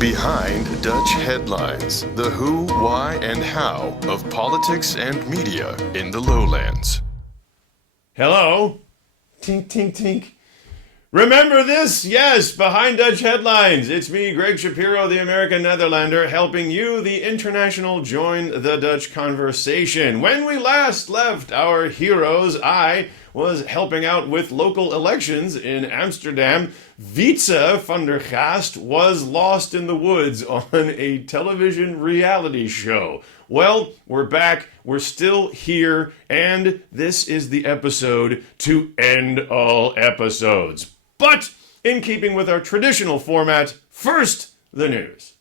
Behind Dutch Headlines, the who, why, and how of politics and media in the lowlands. Hello? Tink, tink, tink. Remember this? Yes, Behind Dutch Headlines. It's me, Greg Shapiro, the American Netherlander, helping you, the international, join the Dutch conversation. When we last left our heroes, I was helping out with local elections in Amsterdam. Wietse van der Gaast was lost in the woods on a television reality show. Well, we're back, we're still here, and this is the episode to end all episodes. But, in keeping with our traditional format, first, the news.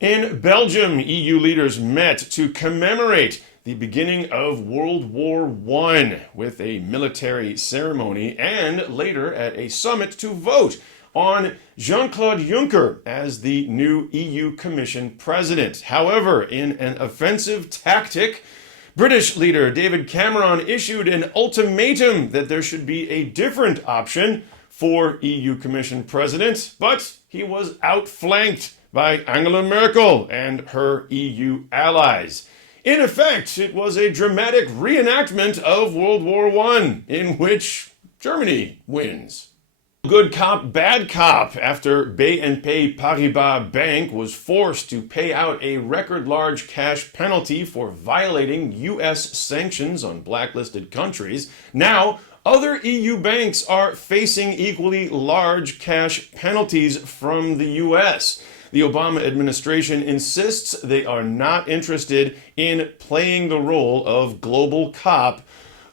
In Belgium, EU leaders met to commemorate the beginning of World War I with a military ceremony and later at a summit to vote on Jean-Claude Juncker as the new EU Commission president. However, in an offensive tactic, British leader David Cameron issued an ultimatum that there should be a different option for EU Commission president, but he was outflanked by Angela Merkel and her EU allies. In effect, it was a dramatic reenactment of World War I, in which Germany wins. Good cop, bad cop, after BNP Paribas Bank was forced to pay out a record-large cash penalty for violating U.S. sanctions on blacklisted countries. Now, other EU banks are facing equally large cash penalties from the U.S. The Obama administration insists they are not interested in playing the role of global cop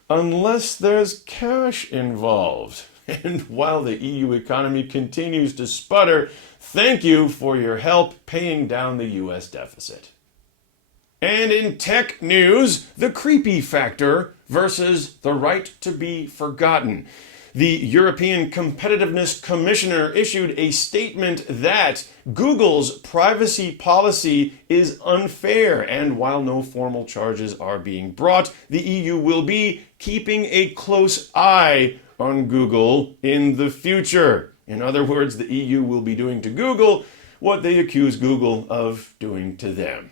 unless there's cash involved. And while the EU economy continues to sputter, thank you for your help paying down the US deficit. And in tech news, the creepy factor versus the right to be forgotten. The European Competitiveness Commissioner issued a statement that Google's privacy policy is unfair, and while no formal charges are being brought, the EU will be keeping a close eye on Google in the future. In other words, the EU will be doing to Google what they accuse Google of doing to them.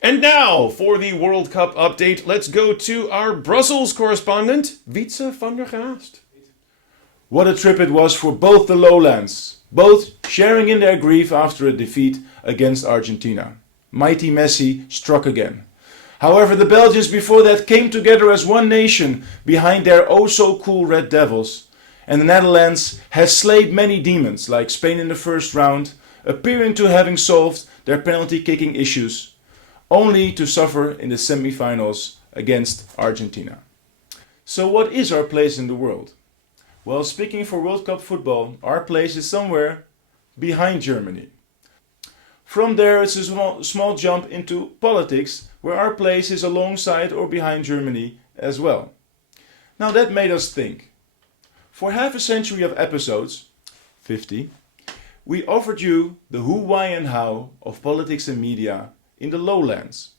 And now, for the World Cup update, let's go to our Brussels correspondent, Wietse van der Gaast. What a trip it was for both the lowlands, both sharing in their grief after a defeat against Argentina. Mighty Messi struck again. However, the Belgians before that came together as one nation behind their oh-so-cool Red Devils, and the Netherlands has slayed many demons like Spain in the first round, appearing to having solved their penalty-kicking issues, only to suffer in the semi-finals against Argentina. So what is our place in the world? Well, speaking for World Cup football, our place is somewhere behind Germany. From there, it's a small jump into politics, where our place is alongside or behind Germany as well. Now that made us think. For half a century of episodes, 50, we offered you the who, why and how of politics and media in the lowlands.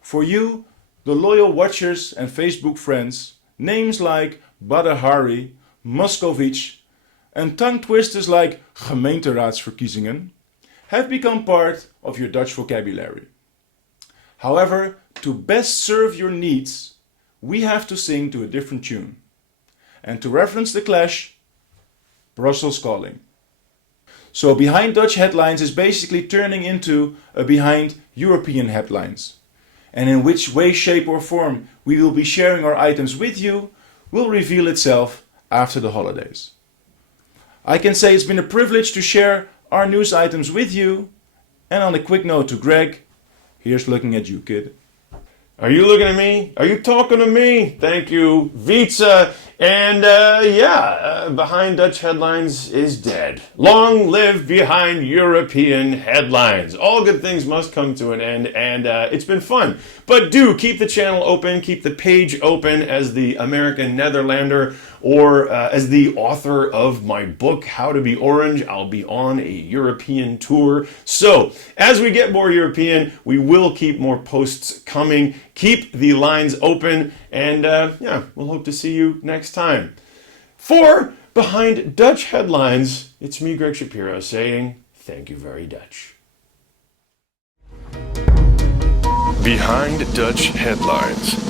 For you, the loyal watchers and Facebook friends, names like Badr Hari, Moscovici, and tongue twisters like gemeenteraadsverkiezingen have become part of your Dutch vocabulary. However, to best serve your needs, we have to sing to a different tune. And to reference the clash, Brussels Calling. So Behind Dutch Headlines is basically turning into a Behind European Headlines. And in which way, shape or form we will be sharing our items with you will reveal itself after the holidays. I can say it's been a privilege to share our news items with you. And on a quick note to Greg, here's looking at you, kid. Are you looking at me? Are you talking to me? Thank you, Wietse. And Behind Dutch Headlines is dead. Long live Behind European Headlines. All good things must come to an end, and it's been fun. But do keep the channel open, keep the page open as the American Netherlander, or as the author of my book, How to Be Orange. I'll be on a European tour. So, as we get more European, we will keep more posts coming. Keep the lines open, and we'll hope to see you next time. For Behind Dutch Headlines, it's me, Greg Shapiro, saying thank you very Dutch. Behind Dutch Headlines.